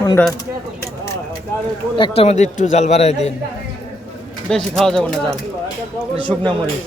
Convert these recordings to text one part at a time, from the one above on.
কোনটা একটার মধ্যে একটু জাল বাড়াই দিন, বেশি খাওয়া যাবে না জাল, শুকনা মরিচ।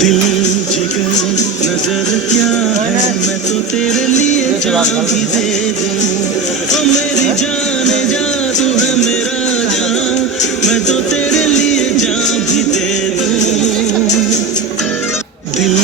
दिल जिगर नजर क्या है, मैं तो तेरे लिए जान भी दे दूं। ओ मेरी जान जा, तू है मेरा जान, मैं तो तेरे लिए जान भी दे दूं। दिल